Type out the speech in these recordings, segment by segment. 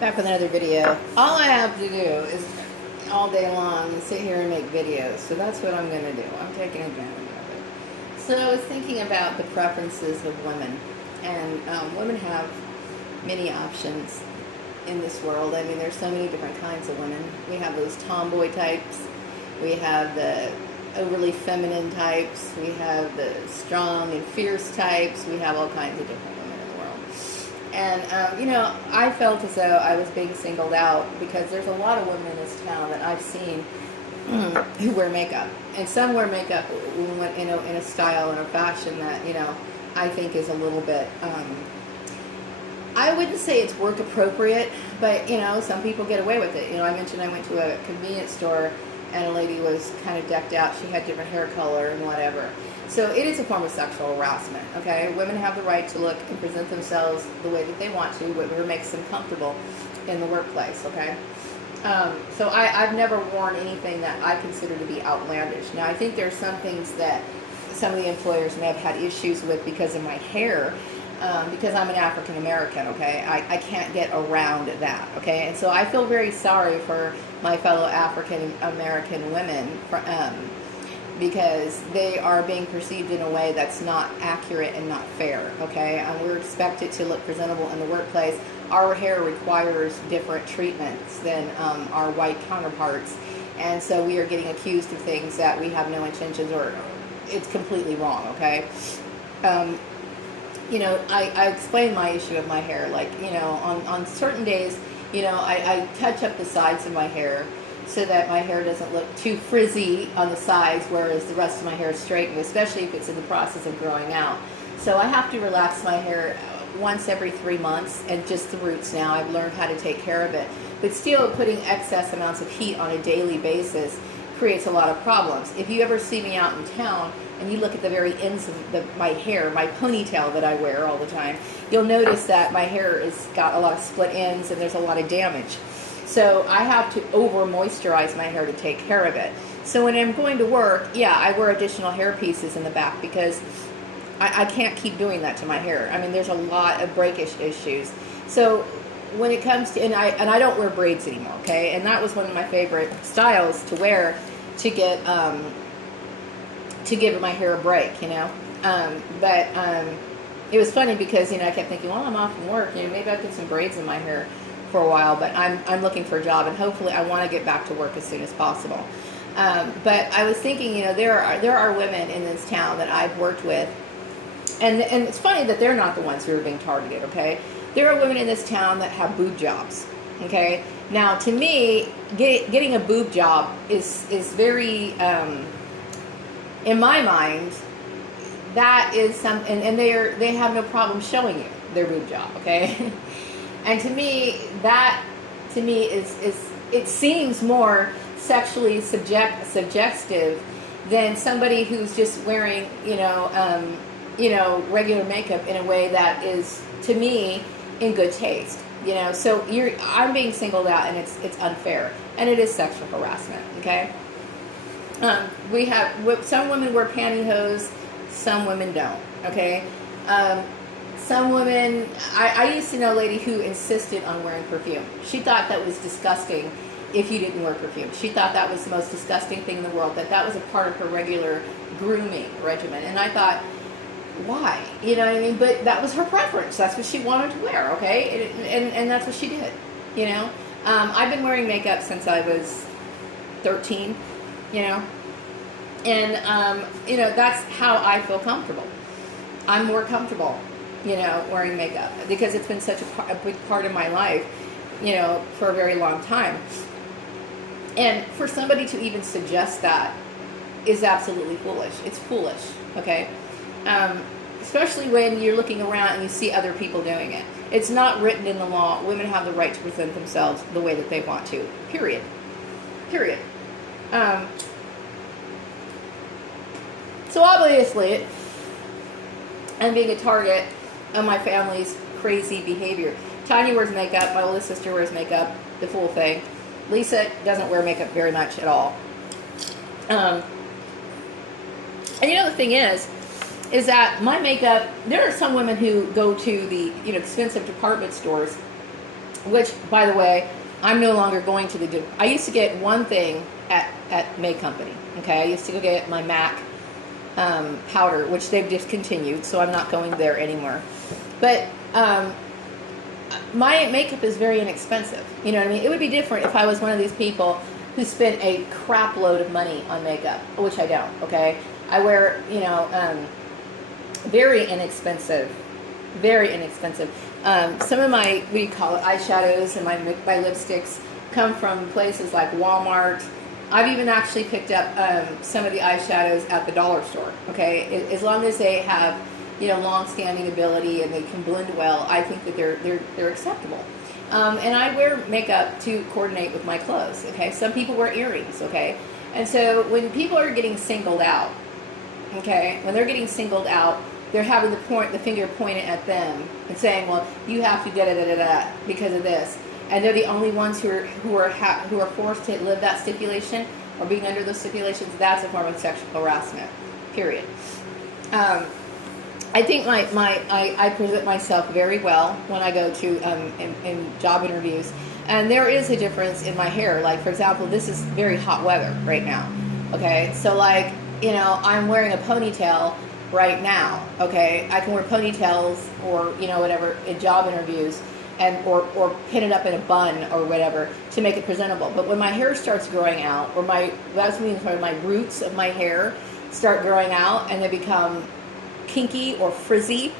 Back with another video. All I have to do is all day long and sit here and make videos. So that's what I'm going to do. I'm taking advantage of it. So I was thinking about the preferences of women. And women have many options in this world. I mean, there's so many different kinds of women. We have those tomboy types. We have the overly feminine types. We have the strong and fierce types. We have all kinds of different women in the world. And, I felt as though I was being singled out because there's a lot of women in this town that I've seen who wear makeup. And some wear makeup in a style and a fashion that, I think is a little bit, I wouldn't say it's work appropriate, but, some people get away with it. I mentioned I went to a convenience store and a lady was kind of decked out. She had different hair color and whatever. So it is a form of sexual harassment, okay? Women have the right to look and present themselves the way that they want to, whatever makes them comfortable in the workplace, okay? So I've never worn anything that I consider to be outlandish. Now, I think there's some things that some of the employers may have had issues with because of my hair, because I'm an African American, okay? I can't get around that, okay? And so I feel very sorry for my fellow African American women because they are being perceived in a way that's not accurate and not fair, okay? We're expected to look presentable in the workplace. Our hair requires different treatments than our white counterparts, and so we are getting accused of things that we have no intentions or it's completely wrong, okay? I explained my issue of my hair, like, on certain days, I touch up the sides of my hair so that my hair doesn't look too frizzy on the sides, whereas the rest of my hair is straightened, especially if it's in the process of growing out. So I have to relax my hair once every 3 months, and just the roots now. I've learned how to take care of it. But still, putting excess amounts of heat on a daily basis creates a lot of problems. If you ever see me out in town, and you look at the very ends of my hair, my ponytail that I wear all the time, you'll notice that my hair has got a lot of split ends and there's a lot of damage. So I have to over moisturize my hair to take care of it. So when I'm going to work, I wear additional hair pieces in the back because I can't keep doing that to my hair. I mean, there's a lot of breakage issues. So when it comes to, and I don't wear braids anymore, okay? And that was one of my favorite styles to wear to get, to give my hair a break, but it was funny because, I kept thinking, well, I'm off from work, maybe I'll get some braids in my hair for a while, but I'm looking for a job, and hopefully I want to get back to work as soon as possible. But I was thinking, there are women in this town that I've worked with, and it's funny that they're not the ones who are being targeted, okay? There are women in this town that have boob jobs, okay? Now, to me, getting a boob job is very, in my mind, that is something, and they have no problem showing you their boob job, okay? And to me, is it seems more sexually suggestive than somebody who's just wearing, regular makeup in a way that is, to me, in good taste. So I'm being singled out, and it's unfair, and it is sexual harassment, okay? We have, some women wear pantyhose, some women don't, okay? Some women, I used to know a lady who insisted on wearing perfume. She thought that was disgusting if you didn't wear perfume. She thought that was the most disgusting thing in the world, that was a part of her regular grooming regimen. And I thought, why? You know what I mean? But that was her preference. That's what she wanted to wear, okay? And that's what she did, I've been wearing makeup since I was 13, and that's how I feel comfortable. I'm more comfortable, wearing makeup because it's been such a big part of my life, for a very long time. And for somebody to even suggest that is absolutely foolish. It's foolish, okay? Especially when you're looking around and you see other people doing it. It's not written in the law. Women have the right to present themselves the way that they want to, period. So obviously, I'm being a target of my family's crazy behavior. Tanya wears makeup. My oldest sister wears makeup, the full thing. Lisa doesn't wear makeup very much at all. And the thing is that my makeup, there are some women who go to the expensive department stores which, by the way, I'm no longer going to the. I used to get one thing at May Company. Okay, I used to go get my MAC powder, which they've discontinued, so I'm not going there anymore. But my makeup is very inexpensive. You know what I mean? It would be different if I was one of these people who spent a crap load of money on makeup, which I don't. Okay, I wear, very inexpensive, very inexpensive. Some of my, what do you call it, eyeshadows and my lipsticks come from places like Walmart. I've even actually picked up some of the eyeshadows at the dollar store. Okay, as long as they have, long-standing ability and they can blend well, I think that they're acceptable. And I wear makeup to coordinate with my clothes. Okay, some people wear earrings. Okay, and so when people are getting singled out, okay, when they're getting singled out, they're having the finger pointed at them and saying, "Well, you have to da because of this," and they're the only ones who are forced to live that stipulation or being under those stipulations. That's a form of sexual harassment. Period. I think I present myself very well when I go to in job interviews, and there is a difference in my hair. Like, for example, this is very hot weather right now. Okay, so like, I'm wearing a ponytail right now. Okay, I can wear ponytails or whatever in job interviews, and or pin it up in a bun or whatever to make it presentable. But when my hair starts growing out, or my roots of my hair start growing out and they become kinky or frizzy,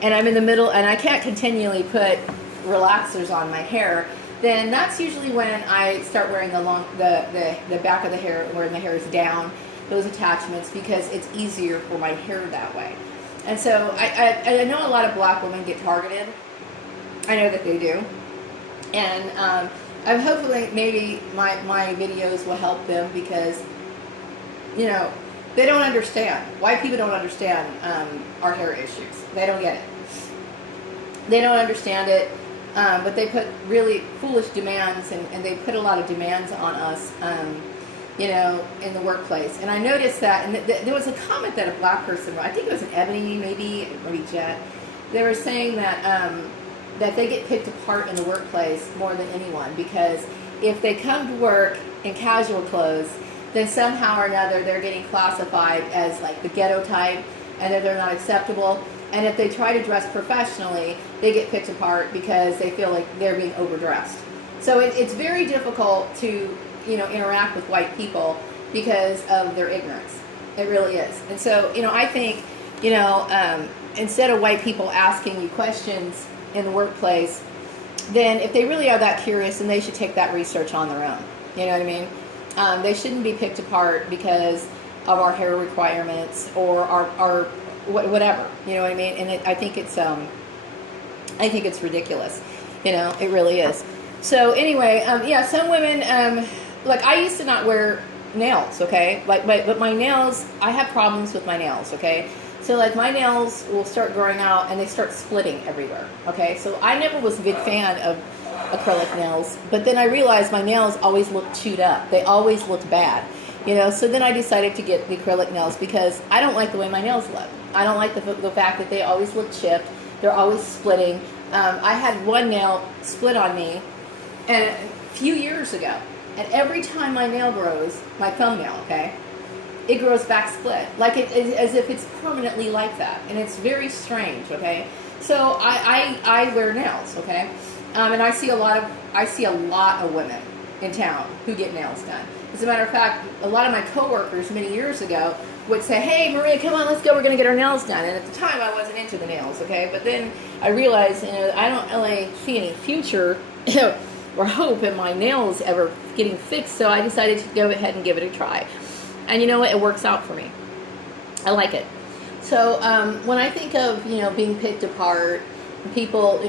and I'm in the middle and I can't continually put relaxers on my hair, then that's usually when I start wearing the back of the hair, where the hair is down, those attachments, because it's easier for my hair that way. And so I know a lot of black women get targeted. I know that they do. And I'm hopefully maybe my videos will help them, because they don't understand. White people don't understand our hair issues. They don't get it. They don't understand it, but they put really foolish demands, and they put a lot of demands on us, in the workplace. And I noticed that, and there was a comment that a black person wrote, I think it was an Ebony, maybe Jet. They were saying that that they get picked apart in the workplace more than anyone, because if they come to work in casual clothes, then somehow or another they're getting classified as like the ghetto type, and that they're not acceptable. And if they try to dress professionally, they get picked apart because they feel like they're being overdressed. So it's very difficult to interact with white people because of their ignorance. It really is. And so I think instead of white people asking you questions in the workplace, then if they really are that curious, then they should take that research on their own. You know what I mean? They shouldn't be picked apart because of our hair requirements or our whatever. You know what I mean? And I think it's ridiculous. It really is. So anyway, some women, like, I used to not wear nails. Okay, but my nails, I have problems with my nails. Okay. So like my nails will start growing out and they start splitting everywhere. Okay, so I never was a big fan of acrylic nails, but then I realized my nails always looked chewed up. They always looked bad, so then I decided to get the acrylic nails because I don't like the way my nails look. I don't like the fact that they always look chipped. They're always splitting. I had one nail split on me and a few years ago, and every time my nail grows, my thumbnail, okay, it grows back split, like as if it's permanently like that, and it's very strange. Okay, so I wear nails. Okay, and I see a lot of women in town who get nails done. As a matter of fact, a lot of my coworkers many years ago would say, "Hey, Maria, come on, let's go. We're going to get our nails done." And at the time, I wasn't into the nails. Okay, but then I realized, I don't really see any future or hope in my nails ever getting fixed. So I decided to go ahead and give it a try. And you know what? It works out for me. I like it. So when I think of being picked apart, people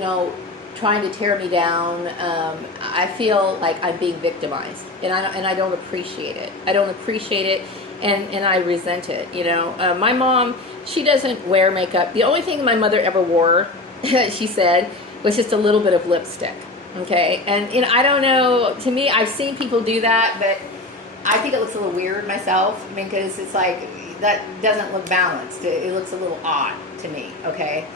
trying to tear me down, I feel like I'm being victimized, and I don't appreciate it. I don't appreciate it, and I resent it. My mom, she doesn't wear makeup. The only thing my mother ever wore, she said, was just a little bit of lipstick. Okay, and I don't know. To me, I've seen people do that, but I think it looks a little weird myself, because it's like, that doesn't look balanced. It looks a little odd to me, okay?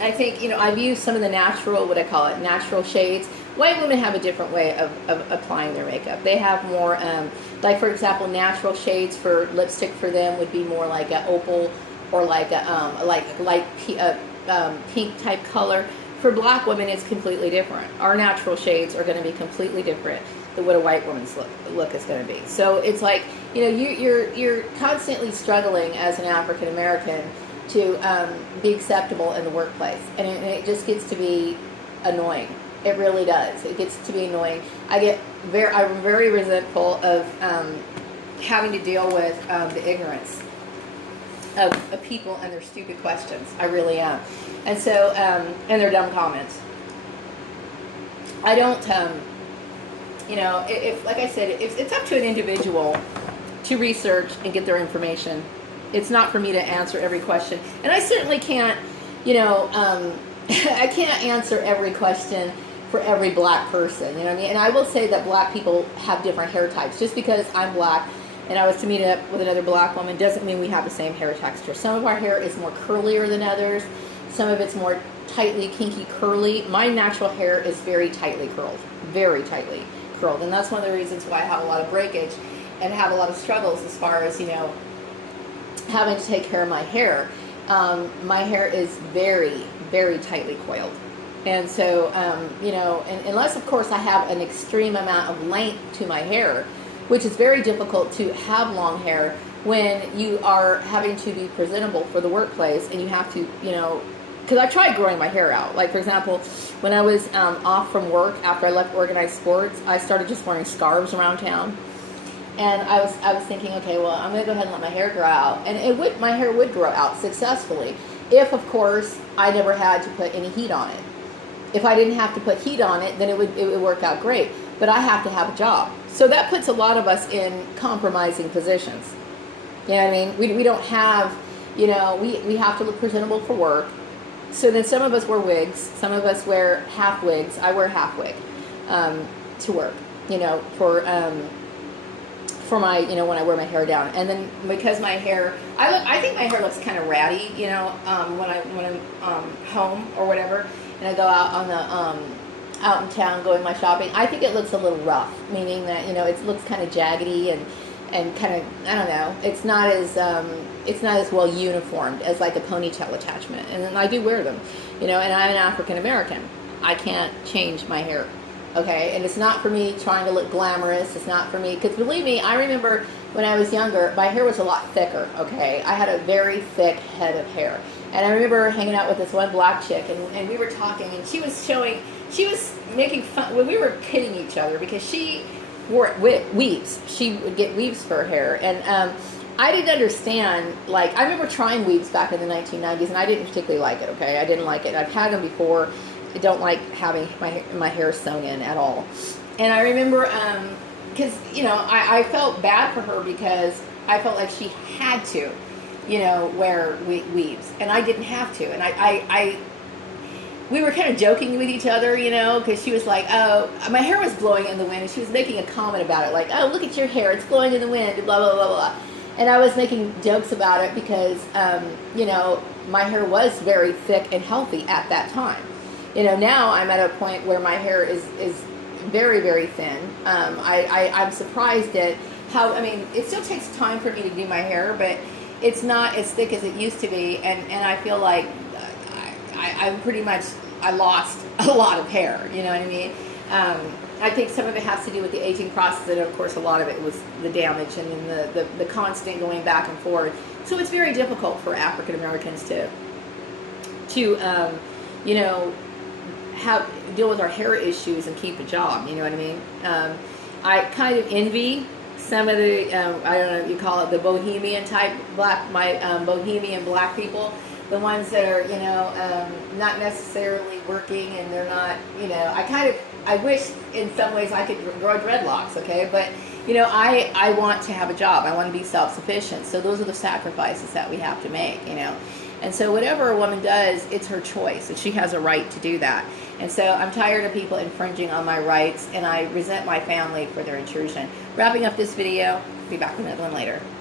I think, I've used some of the natural, what I call it, natural shades. White women have a different way of applying their makeup. They have more, like for example, natural shades for lipstick for them would be more like a opal or like a light pink type color. For black women, it's completely different. Our natural shades are going to be completely different than what a white woman's look is going to be. So it's like, you're constantly struggling as an African American to be acceptable in the workplace, and it just gets to be annoying. It really does. It gets to be annoying. I'm very resentful of having to deal with the ignorance of people and their stupid questions. I really am. And so, and their dumb comments. I don't, if like I said, it's up to an individual to research and get their information. It's not for me to answer every question. And I certainly can't, I can't answer every question for every black person, you know what I mean? And I will say that black people have different hair types. Just because I'm black and I was to meet up with another black woman doesn't mean we have the same hair texture. Some of our hair is more curlier than others. Some of it's more tightly, kinky, curly. My natural hair is very tightly curled. Very tightly curled. And that's one of the reasons why I have a lot of breakage and have a lot of struggles as far as, having to take care of my hair. My hair is very, very tightly coiled. And so, and unless, of course, I have an extreme amount of length to my hair, which is very difficult to have long hair when you are having to be presentable for the workplace, and you have to, because I tried growing my hair out. Like, for example, when I was off from work after I left organized sports, I started just wearing scarves around town. And I was thinking, okay, well, I'm going to go ahead and let my hair grow out. And my hair would grow out successfully if, of course, I never had to put any heat on it. If I didn't have to put heat on it, then it would work out great. But I have to have a job. So that puts a lot of us in compromising positions. You know what I mean? We don't have, we have to look presentable for work. So then some of us wear wigs. Some of us wear half wigs. I wear half wig to work, for my, when I wear my hair down. And then because my hair, I think my hair looks kind of ratty, when I'm home or whatever, and I go out on the, out in town going my shopping, I think it looks a little rough, meaning that, it looks kind of jaggedy and kind of, I don't know, it's not as well uniformed as like a ponytail attachment. And then I do wear them, and I'm an African American. I can't change my hair. Okay, and it's not for me trying to look glamorous. It's not for me, because believe me, I remember when I was younger, my hair was a lot thicker, okay? I had a very thick head of hair. And I remember hanging out with this one black chick, and we were talking, and she was making fun, when we were kidding each other, because she wore weaves. She would get weaves for her hair. And I didn't understand, like, I remember trying weaves back in the 1990s, and I didn't particularly like it, okay? I didn't like it. I've had them before. I don't like having my hair sewn in at all. And I remember, because, I felt bad for her because I felt like she had to, wear weaves. And I didn't have to. And we were kind of joking with each other, because she was like, oh, my hair was blowing in the wind. And she was making a comment about it, like, oh, look at your hair. It's blowing in the wind, blah, blah, blah, blah. And I was making jokes about it because, my hair was very thick and healthy at that time. Now I'm at a point where my hair is very, very thin. I'm surprised at how, it still takes time for me to do my hair, but it's not as thick as it used to be. And I feel like I lost a lot of hair, you know what I mean? I think some of it has to do with the aging process, and of course a lot of it was the damage and the constant going back and forth. So it's very difficult for African Americans to deal with our hair issues and keep a job, you know what I mean? I kind of envy some of the, I don't know if you call it the bohemian type bohemian black people, the ones that are, not necessarily working, and they're not, I wish in some ways I could grow dreadlocks, okay? But, I want to have a job. I want to be self-sufficient. So those are the sacrifices that we have to make, And so whatever a woman does, it's her choice, and she has a right to do that. And so I'm tired of people infringing on my rights, and I resent my family for their intrusion. Wrapping up this video, be back with another one later.